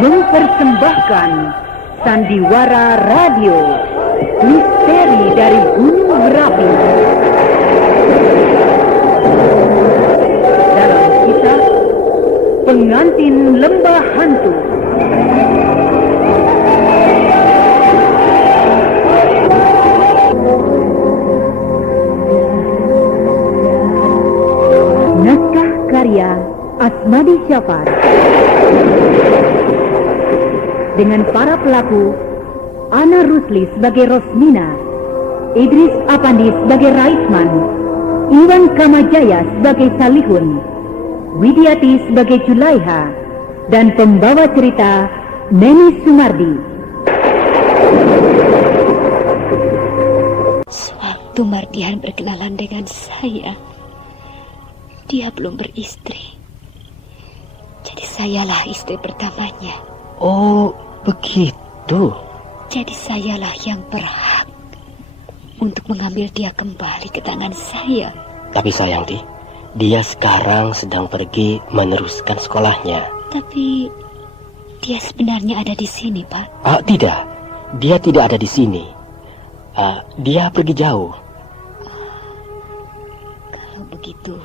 mempersembahkan Sandiwara Radio, misteri dari Gunung Merapi. Dalam kisah Pengantin Lembah Hantu. Naskah karya Asmadi Syafar, dengan para pelaku Ana Rusli sebagai Rosmina, Idris Apandi sebagai Raisman, Iwan Kamajaya sebagai Salihun, Widiati sebagai Julaiha, dan pembawa cerita Neni Sumardi. Sewaktu Mardian berkenalan dengan saya, dia belum beristri. Jadi sayalah istri pertamanya. Oh, begitu. Jadi sayalah yang berhak untuk mengambil dia kembali ke tangan saya. Tapi sayang, Di, dia sekarang sedang pergi meneruskan sekolahnya. Tapi dia sebenarnya ada di sini, Pak. Tidak. Dia tidak ada di sini. Dia pergi jauh. Kalau begitu,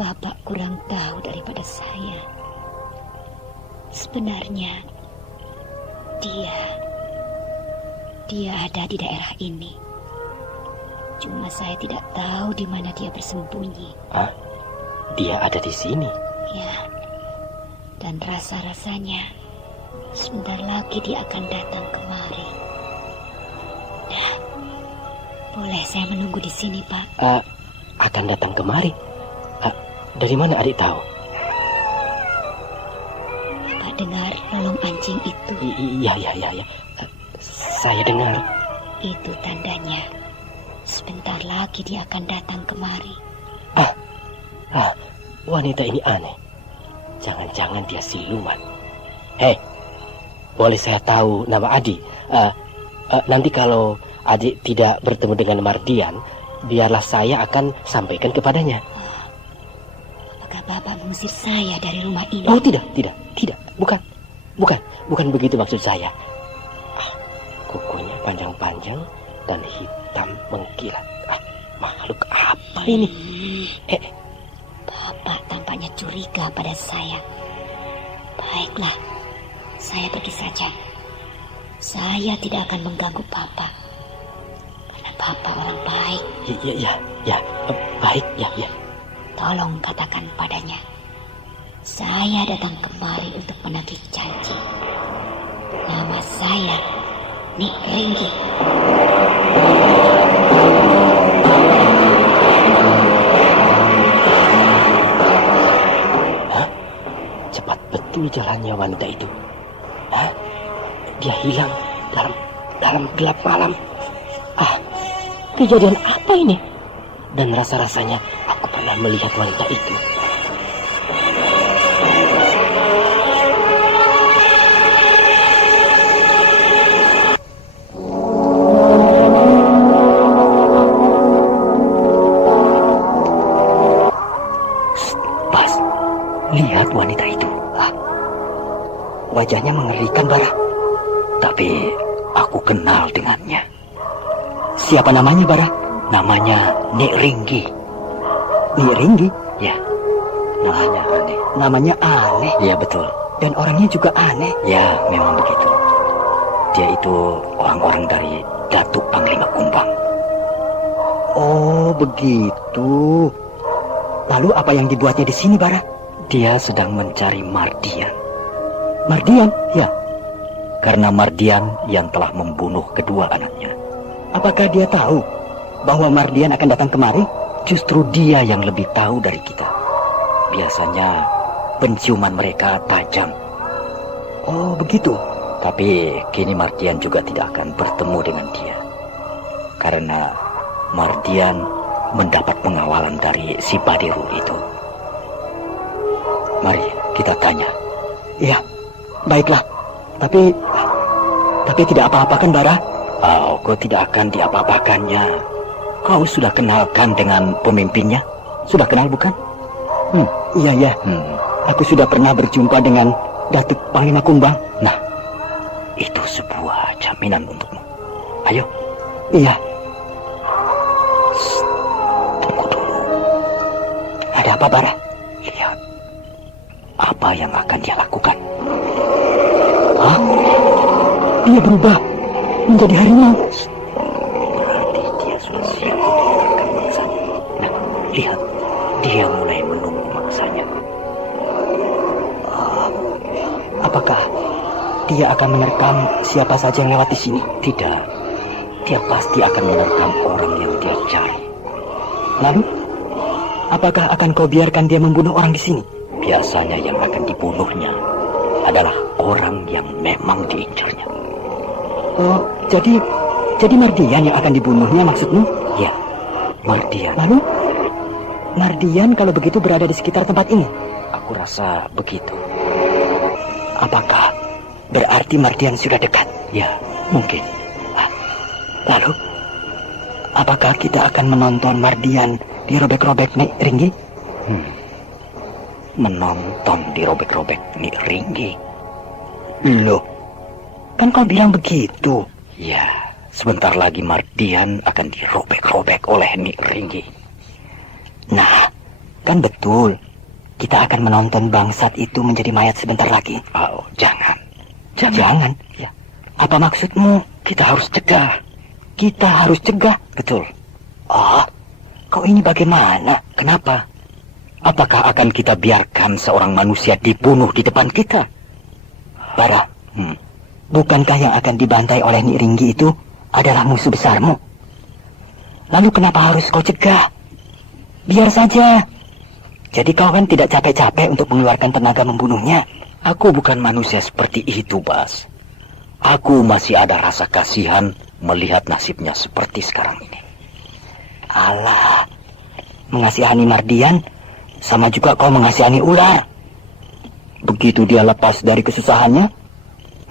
Bapak kurang tahu daripada saya. Sebenarnya dia ada di daerah ini. Cuma saya tidak tahu di mana dia bersembunyi. Dia ada di sini? Ya. Dan rasa-rasanya sebentar lagi dia akan datang kemari. Nah, boleh saya menunggu di sini, Pak? Akan datang kemari? Dari mana adik tahu? Bapak dengar lolong anjing itu? Iya. Saya dengar. Itu tandanya sebentar lagi dia akan datang kemari. Wanita ini aneh. Jangan-jangan dia siluman. Hei, boleh saya tahu nama Adi? Nanti kalau adik tidak bertemu dengan Mardian, biarlah saya akan sampaikan kepadanya. Apakah Bapak mengusir saya dari rumah ini? Oh, tidak. Bukan begitu maksud saya. Kukunya panjang-panjang dan hitam mengkilat. Makhluk apa ini? Bapak tampaknya curiga pada saya. Baiklah, saya pergi saja. Saya tidak akan mengganggu Bapak, karena Bapak orang baik. Ya, baik, ya. Tolong katakan padanya, saya datang kemari untuk menagih janji. Nama saya Nik Ringgi. Cepat betul jalannya wanita itu. Dia hilang dalam gelap malam. Kejadian apa ini? Dan rasa-rasanya aku pernah melihat wanita itu. Bas, lihat wanita itu. Wajahnya mengerikan, Bara. Tapi aku kenal dengannya. Siapa namanya, Bara? Namanya Nik Ringgi. Nik Ringgi? Ya. Namanya aneh. Iya, betul. Dan orangnya juga aneh. Ya, memang begitu. Dia itu orang-orang dari Datuk Panglima Kumbang. Oh, begitu. Lalu apa yang dibuatnya di sini, Bara? Dia sedang mencari Mardian. Mardian? Ya. Karena Mardian yang telah membunuh kedua anaknya. Apakah dia tahu bahwa Mardian akan datang kemari? Justru dia yang lebih tahu dari kita. Biasanya penciuman mereka tajam. Oh, begitu. Tapi kini Mardian juga tidak akan bertemu dengan dia. Karena Mardian mendapat pengawalan dari si Badirul itu. Mari kita tanya. Iya, baiklah. Tapi tidak apa-apa kan, Bara? Kau tidak akan diapa-apakannya. Kau sudah kenalkan dengan pemimpinnya? Sudah kenal bukan? Iya. Aku sudah pernah berjumpa dengan Datuk Panglima Kumbang. Nah, itu sebuah jaminan untukmu. Ayo. Iya. Shh, tunggu dulu. Ada apa, Bara? Lihat. Apa yang akan dia lakukan? Hah? Dia berubah menjadi harimau. Berarti dia sudah siap untuk menekan mangsanya. Nah, lihat. Dia mulai menunggu mangsanya. Apakah dia akan menerkam siapa saja yang lewat di sini? Tidak. Dia pasti akan menerkam orang yang dia cari. Lalu, apakah akan kau biarkan dia membunuh orang di sini? Biasanya yang akan dibunuhnya adalah orang yang memang diincarnya. Oh, jadi Mardian yang akan dibunuhnya maksudmu? Ya, Mardian. Lalu, Mardian kalau begitu berada di sekitar tempat ini? Aku rasa begitu. Apakah berarti Mardian sudah dekat? Ya, mungkin. Lalu, apakah kita akan menonton Mardian dirobek-robek Nik Ringgi? Menonton dirobek-robek Nik Ringgi? Loh, kan kau bilang begitu. Ya, sebentar lagi Mardian akan dirobek-robek oleh Nik Ringgi. Nah, kan betul. Kita akan menonton bangsat itu menjadi mayat sebentar lagi. Oh, jangan. Jangan? Ya. Apa maksudmu? Kita harus cegah. Kita harus cegah? Betul. Oh, kau ini bagaimana? Kenapa? Apakah akan kita biarkan seorang manusia dibunuh di depan kita? Bara, bukankah yang akan dibantai oleh Nik Ringgi itu adalah musuh besarmu? Lalu kenapa harus kau cegah? Biar saja. Jadi kau kan tidak capek-capek untuk mengeluarkan tenaga membunuhnya. Aku bukan manusia seperti itu, Bas. Aku masih ada rasa kasihan melihat nasibnya seperti sekarang ini. Alah, mengasihani Mardian sama juga kau mengasihani ular. Begitu dia lepas dari kesusahannya,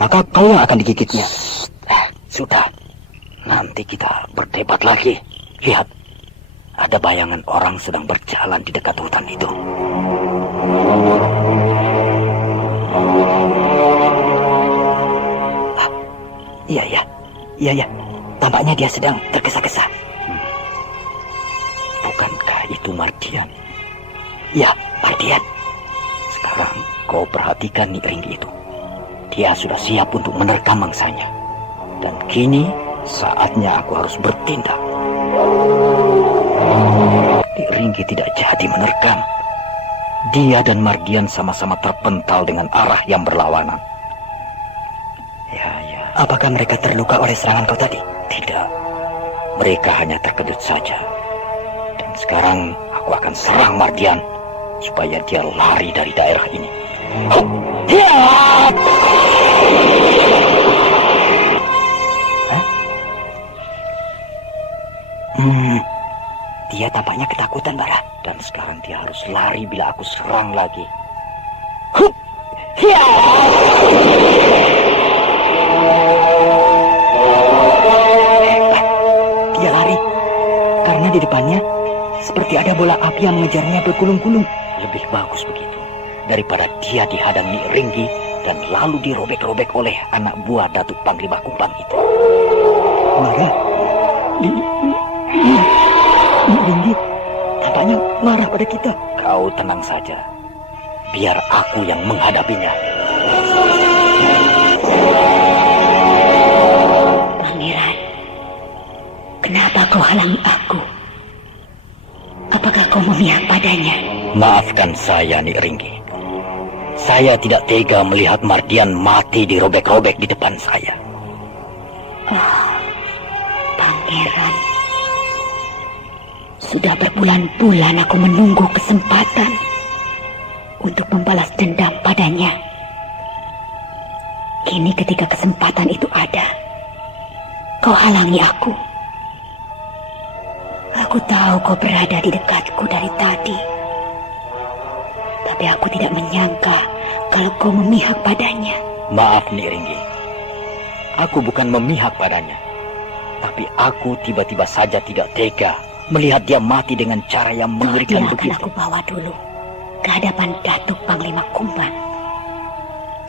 maka kau yang akan digigitnya. Sudah, nanti kita berdebat lagi. Lihat, ada bayangan orang sedang berjalan di dekat hutan itu. Iya. Tampaknya dia sedang tergesa-gesa. Bukankah itu Mardian? Ya, Mardian. Sekarang kau perhatikan Nik Ringgi itu. Dia sudah siap untuk menerkam mangsanya. Dan kini saatnya aku harus bertindak. Nik Ringgi tidak jadi menerkam. Dia dan Mardian sama-sama terpental dengan arah yang berlawanan. Ya. Apakah mereka terluka oleh serangan kau tadi? Tidak. Mereka hanya terkejut saja. Dan sekarang aku akan serang Mardian supaya dia lari dari daerah ini. Dia tampaknya ketakutan, Bara. Dan sekarang dia harus lari bila aku serang lagi. Dia lari karena di depannya seperti ada bola api yang mengejarnya bergulung-gulung. Lebih bagus begitu daripada dia dihadang Nik Ringgi dan lalu dirobek-robek oleh anak buah Datuk Panglima Kumbang itu. Marah? Nik Ringgi tampaknya marah pada kita. Kau tenang saja. Biar aku yang menghadapinya. Pangeran, kenapa kau halangi aku? Apakah kau memihak padanya? Maafkan saya, Nik Ringgi. Saya tidak tega melihat Mardian mati dirobek-robek di depan saya. Oh, Pangeran. Sudah berbulan-bulan aku menunggu kesempatan untuk membalas dendam padanya. Kini ketika kesempatan itu ada, kau halangi aku. Aku tahu kau berada di dekatku dari tadi. Tapi aku tidak menyangka kalau kau memihak padanya. Maaf, Nik Ringgi. Aku bukan memihak padanya. Tapi aku tiba-tiba saja tidak tega melihat dia mati dengan cara yang mengerikan begitu. Akan aku bawa dulu ke hadapan Datuk Panglima Kumbang.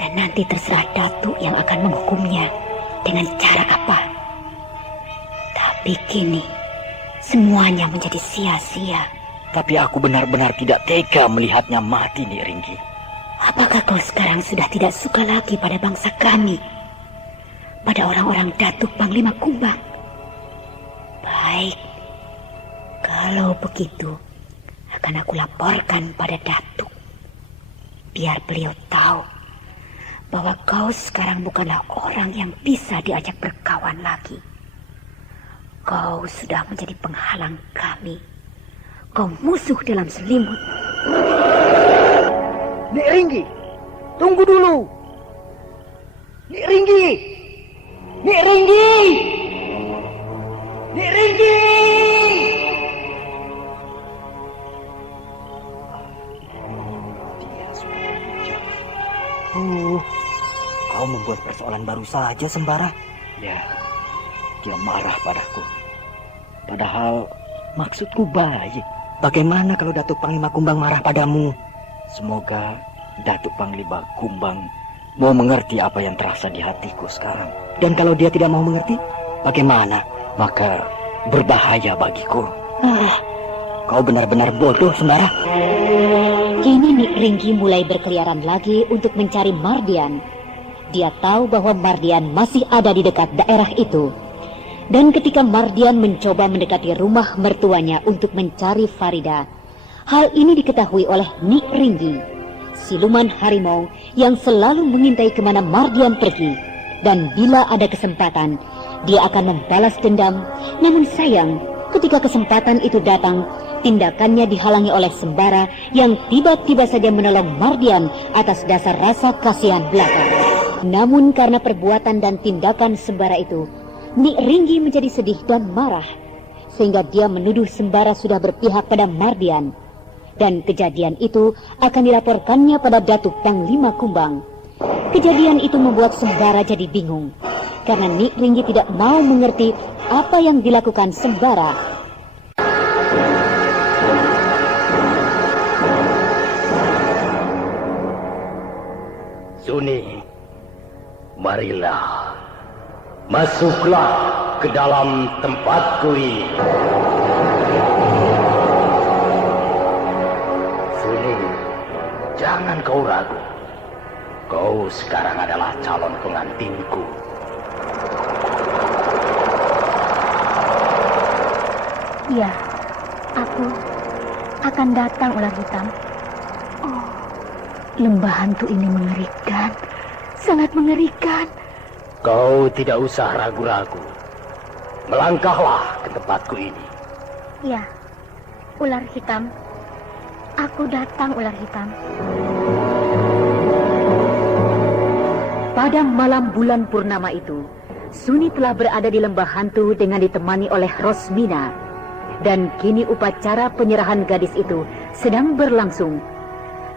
Dan nanti terserah Datuk yang akan menghukumnya dengan cara apa. Tapi kini semuanya menjadi sia-sia. Tapi aku benar-benar tidak tega melihatnya mati, Nik Ringgi. Apakah kau sekarang sudah tidak suka lagi pada bangsa kami? Pada orang-orang Datuk Panglima Kumbang? Baik, kalau begitu akan aku laporkan pada Datuk. Biar beliau tahu bahwa kau sekarang bukanlah orang yang bisa diajak berkawan lagi. Kau sudah menjadi penghalang kami. Kau musuh dalam selimut. Nik Ringgi, tunggu dulu. Nik Ringgi! Nik Ringgi! Nik Ringgi! Dia sudah jauh. Kau membuat persoalan baru saja, Sembara. Ya, dia marah padaku. Padahal maksudku baik. Bagaimana kalau Datuk Panglima Kumbang marah padamu? Semoga Datuk Panglima Kumbang mau mengerti apa yang terasa di hatiku sekarang. Dan kalau dia tidak mau mengerti, bagaimana? Maka berbahaya bagiku. Kau benar-benar bodoh, Sembara. Kini Nik Ringgi mulai berkeliaran lagi untuk mencari Mardian. Dia tahu bahwa Mardian masih ada di dekat daerah itu. Dan ketika Mardian mencoba mendekati rumah mertuanya untuk mencari Farida, hal ini diketahui oleh Nik Ringgi, siluman harimau yang selalu mengintai kemana Mardian pergi. Dan bila ada kesempatan, dia akan membalas dendam. Namun sayang, ketika kesempatan itu datang, tindakannya dihalangi oleh Sembara yang tiba-tiba saja menolong Mardian atas dasar rasa kasihan belaka. Namun karena perbuatan dan tindakan Sembara itu, Nik Ringgi menjadi sedih dan marah, sehingga dia menuduh Sembara sudah berpihak pada Mardian. Dan kejadian itu akan dilaporkannya pada Datuk Panglima Kumbang. Kejadian itu membuat Sembara jadi bingung, karena Nik Ringgi tidak mau mengerti apa yang dilakukan Sembara. Suni, marilah. Masuklah ke dalam tempatku ini. Suni, jangan kau ragu. Kau sekarang adalah calon pengantinku. Ya, aku akan datang, Ular Hitam. Oh, lembah hantu ini mengerikan, sangat mengerikan. Kau tidak usah ragu-ragu. Melangkahlah ke tempatku ini. Ya, Ular Hitam. Aku datang, Ular Hitam. Pada malam bulan purnama itu, Suni telah berada di lembah hantu dengan ditemani oleh Rosmina. Dan kini upacara penyerahan gadis itu sedang berlangsung.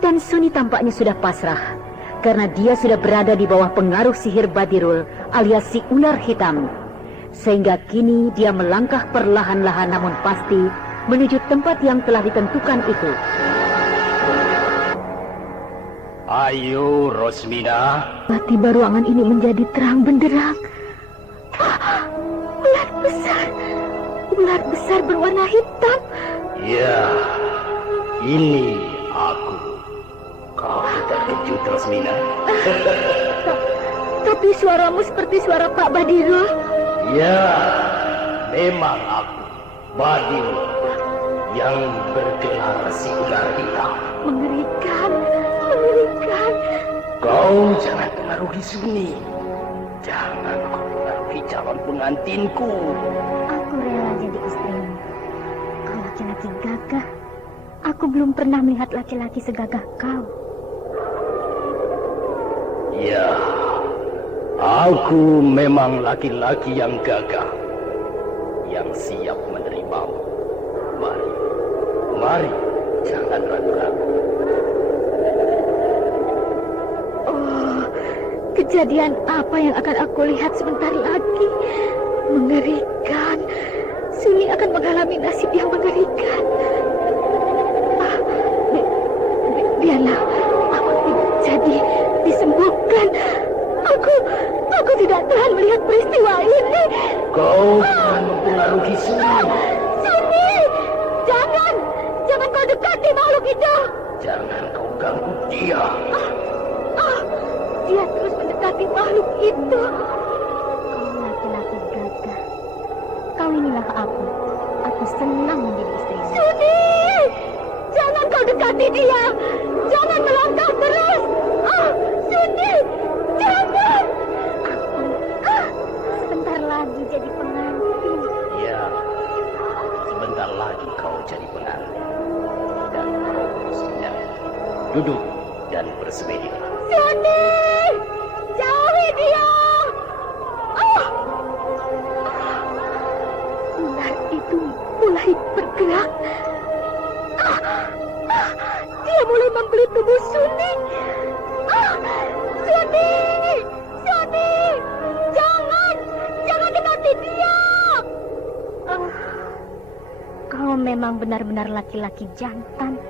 Dan Suni tampaknya sudah pasrah, karena dia sudah berada di bawah pengaruh sihir Badirul alias si ular hitam. Sehingga kini dia melangkah perlahan-lahan namun pasti menuju tempat yang telah ditentukan itu. Ayo, Rosmina. Tiba ruangan ini menjadi terang benderang. Ular besar berwarna hitam. Ya, ini aku. Kau terkejut, Rosmina? Tapi suaramu seperti suara Pak Badirul. Ya, memang aku, Badirul, yang bergelar si ular hitam. Mengerikan. Kau jangan pengaruhi Suni. Jangan kau pengaruhi calon pengantinku. Aku rela jadi istrimu. Kau laki-laki gagah. Aku belum pernah melihat laki-laki segagah kau. Ya, aku memang laki-laki yang gagah, yang siap menerimamu. Mari, jangan ragu-ragu. Oh, kejadian apa yang akan aku lihat sebentar lagi? Mengerikan. Suni akan mengalami nasib yang mengerikan. Biarlah aku jadi disembuhkan. tidak tahan melihat peristiwa ini. Kau akan mempengaruhi Suni. Suni, jangan kau dekati makhluk itu. Jangan kau ganggu dia. Dia terus mendekati makhluk itu. Kau laki-laki gagah. Kawinilah aku. Aku senang menjadi istrimu. Suni, jangan kau dekati dia. Jangan melangkah terus. Suni, jangan. Aku sebentar lagi jadi pengantin. Ya, sebentar lagi kau jadi pengantin. Dan kau bersedia. Duduk dan bersemedilah. Suni, jauhi dia. Ular itu mulai bergerak. Dia mulai membeli tubuh Suni. Suni, jangan dekati dia. Kau memang benar-benar laki-laki jantan.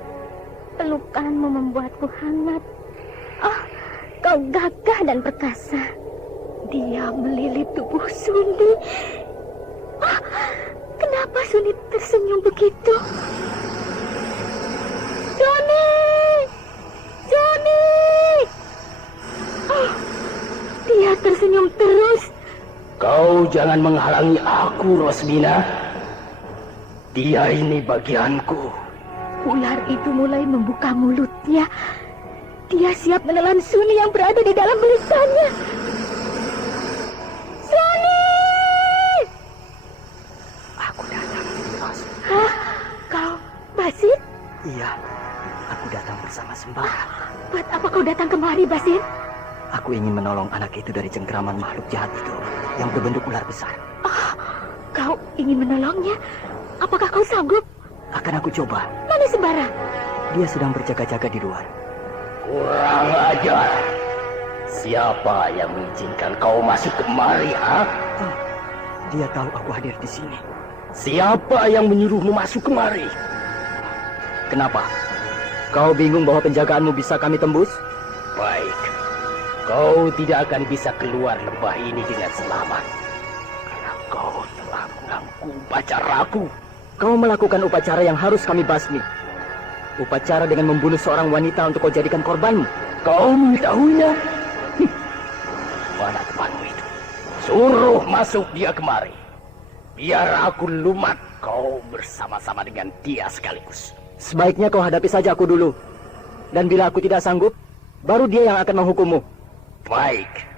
Pelukanmu membuatku hangat. Kau gagah dan perkasa. Dia melilit tubuh Suni. Kenapa Suni tersenyum begitu? Suni! Dia tersenyum terus. Kau jangan menghalangi aku, Rosmina. Dia ini bagianku. Ular itu mulai membuka mulutnya. Dia siap menelan Suni yang berada di dalam belisannya. Suni! Aku datang, Ros. Hah? Kau, Basir? Iya, aku datang bersama Sembara. Buat apa kau datang kemari, Basir? Aku ingin menolong anak itu dari cengkraman makhluk jahat itu yang berbentuk ular besar. Kau ingin menolongnya? Apakah kau sanggup? Akan aku coba. Mana Sembara? Dia sedang berjaga-jaga di luar. Kurang ajar. Siapa yang mengizinkan kau masuk kemari, ha? Dia tahu aku hadir di sini. Siapa yang menyuruhmu masuk kemari? Kenapa? Kau bingung bahwa penjagaanmu bisa kami tembus? Baik. Kau tidak akan bisa keluar lembah ini dengan selamat. Karena kau telah mengganggu upacaraku. Kau melakukan upacara yang harus kami basmi. Upacara dengan membunuh seorang wanita untuk kau jadikan korbanmu. Kau mengetahuinya? Mana temanmu itu? Suruh masuk dia kemari. Biar aku lumat kau bersama-sama dengan dia sekaligus. Sebaiknya kau hadapi saja aku dulu. Dan bila aku tidak sanggup, baru dia yang akan menghukummu. Baik.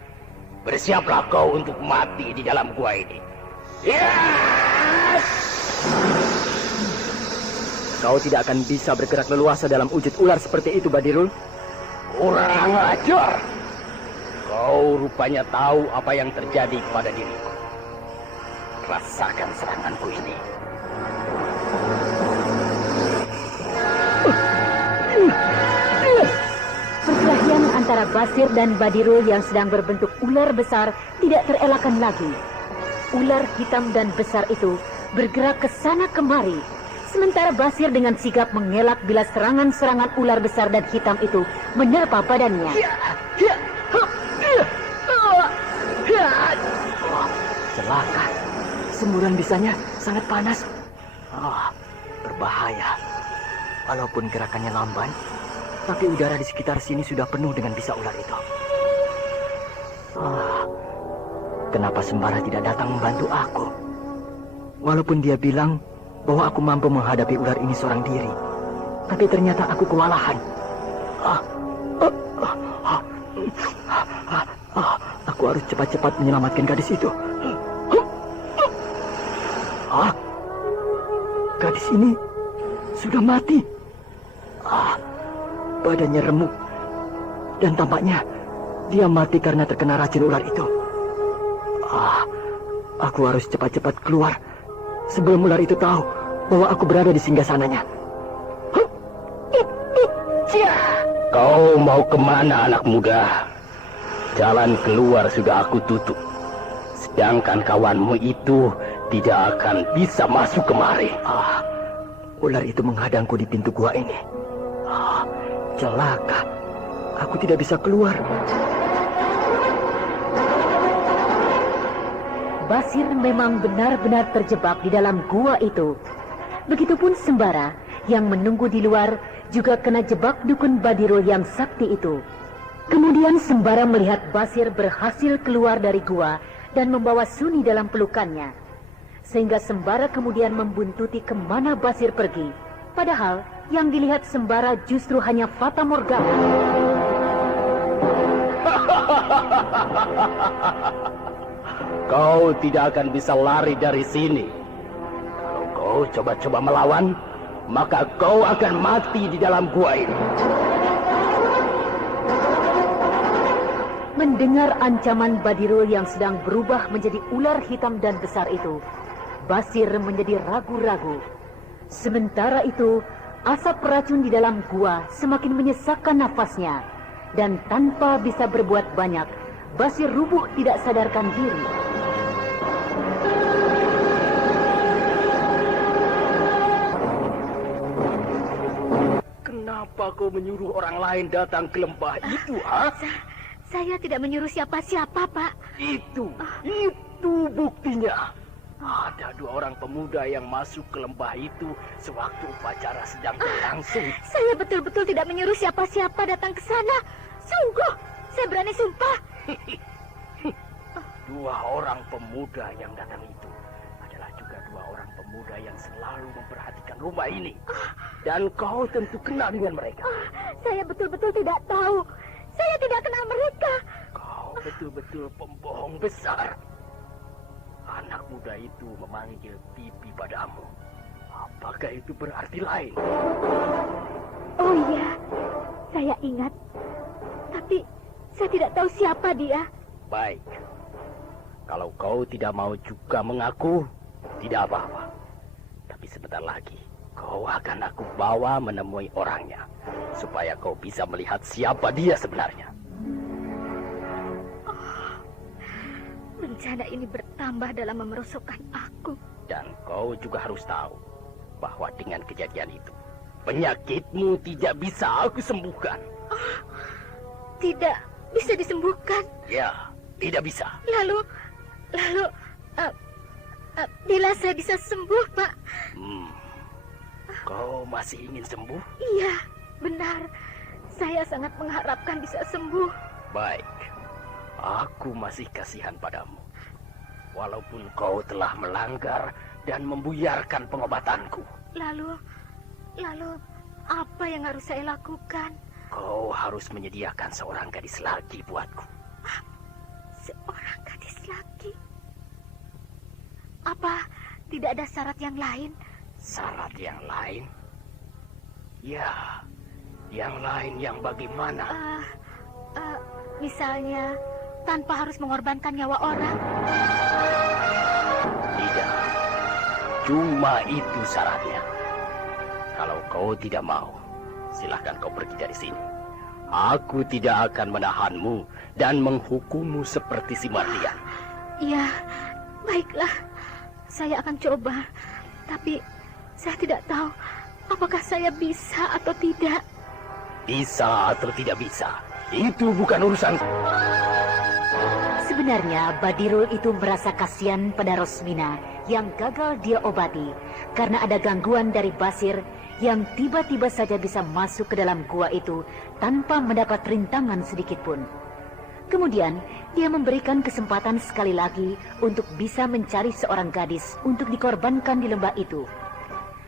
Bersiaplah kau untuk mati di dalam gua ini. Yes! Kau tidak akan bisa bergerak leluasa dalam wujud ular seperti itu, Badirul. Kurang ajar. Kau rupanya tahu apa yang terjadi pada diriku. Rasakan seranganku ini. Perkelahian antara Basir dan Badirul yang sedang berbentuk ular besar tidak terelakkan lagi. Ular hitam dan besar itu bergerak ke sana kemari. Sementara Basir dengan sigap mengelak bila serangan-serangan ular besar dan hitam itu menerpa badannya. Celaka. Semburan bisanya sangat panas. Berbahaya. Walaupun gerakannya lamban, tapi udara di sekitar sini sudah penuh dengan bisa ular itu. Kenapa Sembara tidak datang membantu aku? Walaupun dia bilang bahwa aku mampu menghadapi ular ini seorang diri, tapi ternyata aku kewalahan. Aku harus cepat-cepat menyelamatkan gadis itu. Gadis ini sudah mati. Badannya remuk dan tampaknya dia mati karena terkena racun ular itu. Aku harus cepat-cepat keluar sebelum ular itu tahu bahwa aku berada di singgasananya. Kau mau kemana, anak muda? Jalan keluar sudah aku tutup. Sedangkan kawanmu itu tidak akan bisa masuk kemari. Ular itu menghadangku di pintu gua ini. Celaka. Aku tidak bisa keluar. Basir memang benar-benar terjebak di dalam gua itu. Begitupun Sembara yang menunggu di luar juga kena jebak dukun Badirul yang sakti itu. Kemudian Sembara melihat Basir berhasil keluar dari gua dan membawa Suni dalam pelukannya. Sehingga Sembara kemudian membuntuti kemana Basir pergi. Padahal yang dilihat Sembara justru hanya Fata Morgana. Kau tidak akan bisa lari dari sini. Kalau kau coba-coba melawan, maka kau akan mati di dalam gua ini. Mendengar ancaman Badirul yang sedang berubah menjadi ular hitam dan besar itu, Basir menjadi ragu-ragu. Sementara itu, asap racun di dalam gua semakin menyesakkan nafasnya. Dan tanpa bisa berbuat banyak, Basir rubuh tidak sadarkan diri. Kenapa kau menyuruh orang lain datang ke lembah itu, ha? Saya tidak menyuruh siapa-siapa, Pak. Itu buktinya. Ada 2 orang pemuda yang masuk ke lembah itu sewaktu upacara sedang berlangsung. Saya betul-betul tidak menyuruh siapa-siapa datang ke sana. Sungguh, saya berani sumpah. 2 orang pemuda yang datang itu adalah juga 2 orang pemuda yang selalu memperhatikan rumah ini. Dan kau tentu kenal dengan mereka. Saya betul-betul tidak tahu. Saya tidak kenal mereka. Kau betul-betul pembohong besar. Anak muda itu memanggil pipi padamu. Apakah itu berarti lain? Oh iya, saya ingat. Tapi saya tidak tahu siapa dia. Baik. Kalau kau tidak mau juga mengaku, tidak apa-apa. Tapi sebentar lagi, kau akan aku bawa menemui orangnya. Supaya kau bisa melihat siapa dia sebenarnya. Bencana ini bertambah dalam memerosokkan aku. Dan kau juga harus tahu bahwa dengan kejadian itu, penyakitmu tidak bisa aku sembuhkan. Tidak bisa disembuhkan. Ya, tidak bisa. Lalu, bila saya bisa sembuh, Pak? Kau masih ingin sembuh? Iya, benar. Saya sangat mengharapkan bisa sembuh. Baik, aku masih kasihan padamu. Walaupun kau telah melanggar dan membuyarkan pengobatanku. Lalu, apa yang harus saya lakukan? Kau harus menyediakan seorang gadis lagi buatku. Seorang gadis lagi? Apa tidak ada syarat yang lain? Syarat yang lain? Ya, yang lain yang bagaimana? Misalnya, tanpa harus mengorbankan nyawa orang. Tidak, cuma itu syaratnya. Kalau kau tidak mau, silahkan kau pergi dari sini. Aku tidak akan menahanmu dan menghukummu seperti si Mardian. Iya, baiklah. Saya akan coba. Tapi saya tidak tahu apakah saya bisa atau tidak. Bisa atau tidak bisa, itu bukan urusan. Sebenarnya Badirul itu merasa kasihan pada Rosmina yang gagal dia obati karena ada gangguan dari Basir yang tiba-tiba saja bisa masuk ke dalam gua itu tanpa mendapat rintangan sedikit pun. Kemudian dia memberikan kesempatan sekali lagi untuk bisa mencari seorang gadis untuk dikorbankan di lembah itu.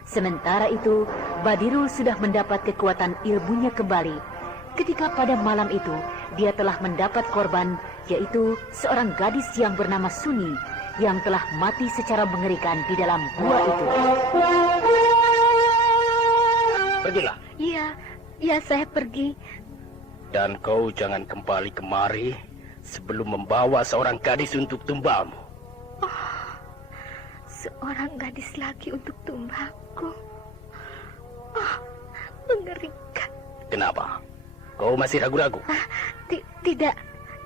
Sementara itu, Badirul sudah mendapat kekuatan ilmunya kembali ketika pada malam itu dia telah mendapat korban, yaitu seorang gadis yang bernama Suni yang telah mati secara mengerikan di dalam gua itu. Pergilah. Iya, saya pergi. Dan kau jangan kembali kemari sebelum membawa seorang gadis untuk tumbalmu. Seorang gadis lagi untuk tumbalku. Mengerikan. Kenapa? Kau masih ragu-ragu? Tidak.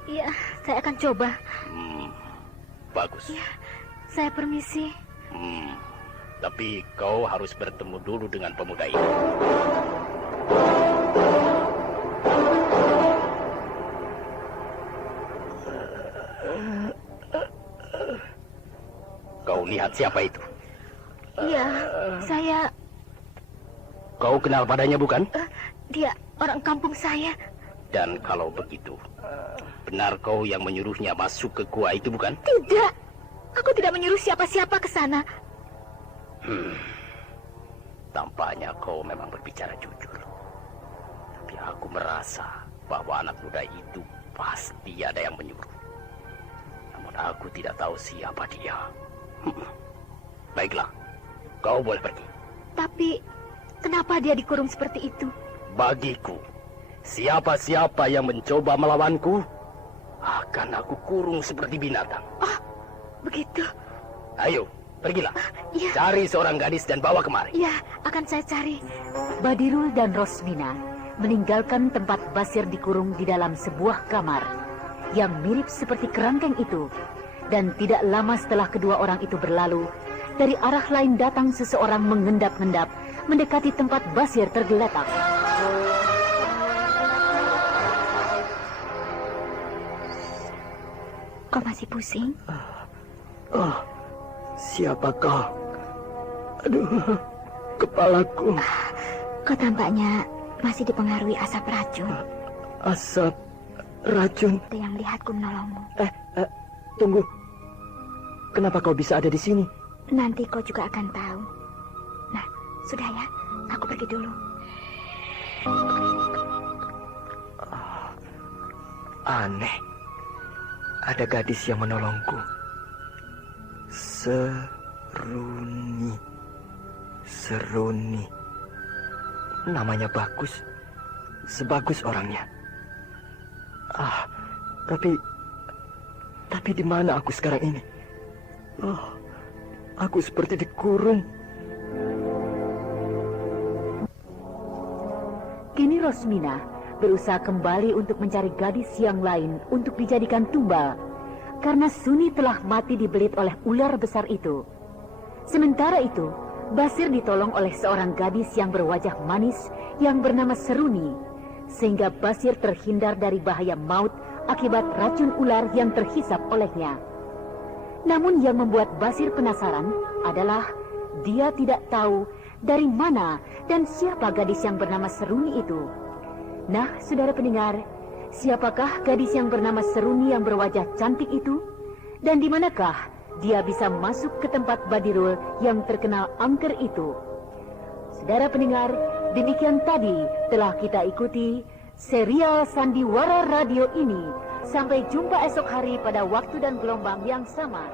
Ya, saya akan coba. Bagus. Ya, saya permisi. Tapi kau harus bertemu dulu dengan pemuda ini. lihat siapa itu? Iya, saya... Kau kenal padanya bukan? Dia orang kampung saya. Dan kalau begitu, benar kau yang menyuruhnya masuk ke gua itu bukan? Tidak, aku tidak menyuruh siapa-siapa ke sana. Tampaknya kau memang berbicara jujur. Tapi aku merasa bahwa anak muda itu pasti ada yang menyuruh. Namun aku tidak tahu siapa dia. Baiklah, kau boleh pergi. Tapi, kenapa dia dikurung seperti itu? Bagiku, siapa-siapa yang mencoba melawanku, akan aku kurung seperti binatang. Oh, begitu. Ayo, pergilah. Iya. Cari seorang gadis dan bawa kemari. Iya, akan saya cari. Badirul dan Rosmina meninggalkan tempat Basir dikurung di dalam sebuah kamar yang mirip seperti kerangkeng itu. Dan tidak lama setelah kedua orang itu berlalu, dari arah lain datang seseorang mengendap-endap mendekati tempat Basir tergeletak. Kau masih pusing? Siapa kau? Aduh, kepalaku. Kau tampaknya masih dipengaruhi asap racun. Asap racun. Itu yang melihatku menolongmu. Tunggu. Kenapa kau bisa ada di sini? Nanti kau juga akan tahu. Nah, sudah ya, aku pergi dulu. Aneh. Ada gadis yang menolongku. Seruni. Namanya bagus. Sebagus orangnya. Tapi di mana aku sekarang ini? Aku seperti dikurung. Kini Rosmina berusaha kembali untuk mencari gadis yang lain untuk dijadikan tumbal, karena Suni telah mati dibelit oleh ular besar itu. Sementara itu, Basir ditolong oleh seorang gadis yang berwajah manis yang bernama Seruni, sehingga Basir terhindar dari bahaya maut akibat racun ular yang terhisap olehnya. Namun yang membuat Basir penasaran adalah dia tidak tahu dari mana dan siapa gadis yang bernama Seruni itu. Nah, saudara pendengar, siapakah gadis yang bernama Seruni yang berwajah cantik itu? Dan di manakah dia bisa masuk ke tempat Badirul yang terkenal angker itu? Saudara pendengar, demikian tadi telah kita ikuti serial Sandiwara Radio ini. Sampai jumpa esok hari pada waktu dan gelombang yang sama.